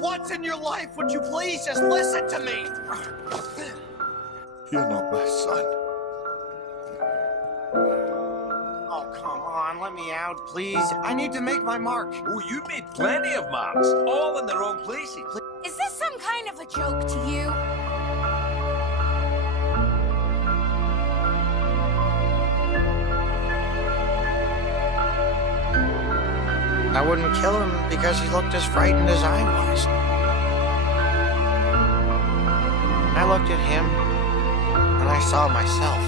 once in your life, would you please just listen to me? You're not my son. Oh, come on, let me out, please. I need to make my mark. Oh, you made plenty of marks, all in the wrong places. Is this some kind of a joke to you? I wouldn't kill him because he looked as frightened as I was. I looked at him, and I saw myself.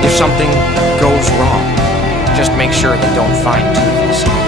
If something goes wrong, just make sure they don't find Toothless.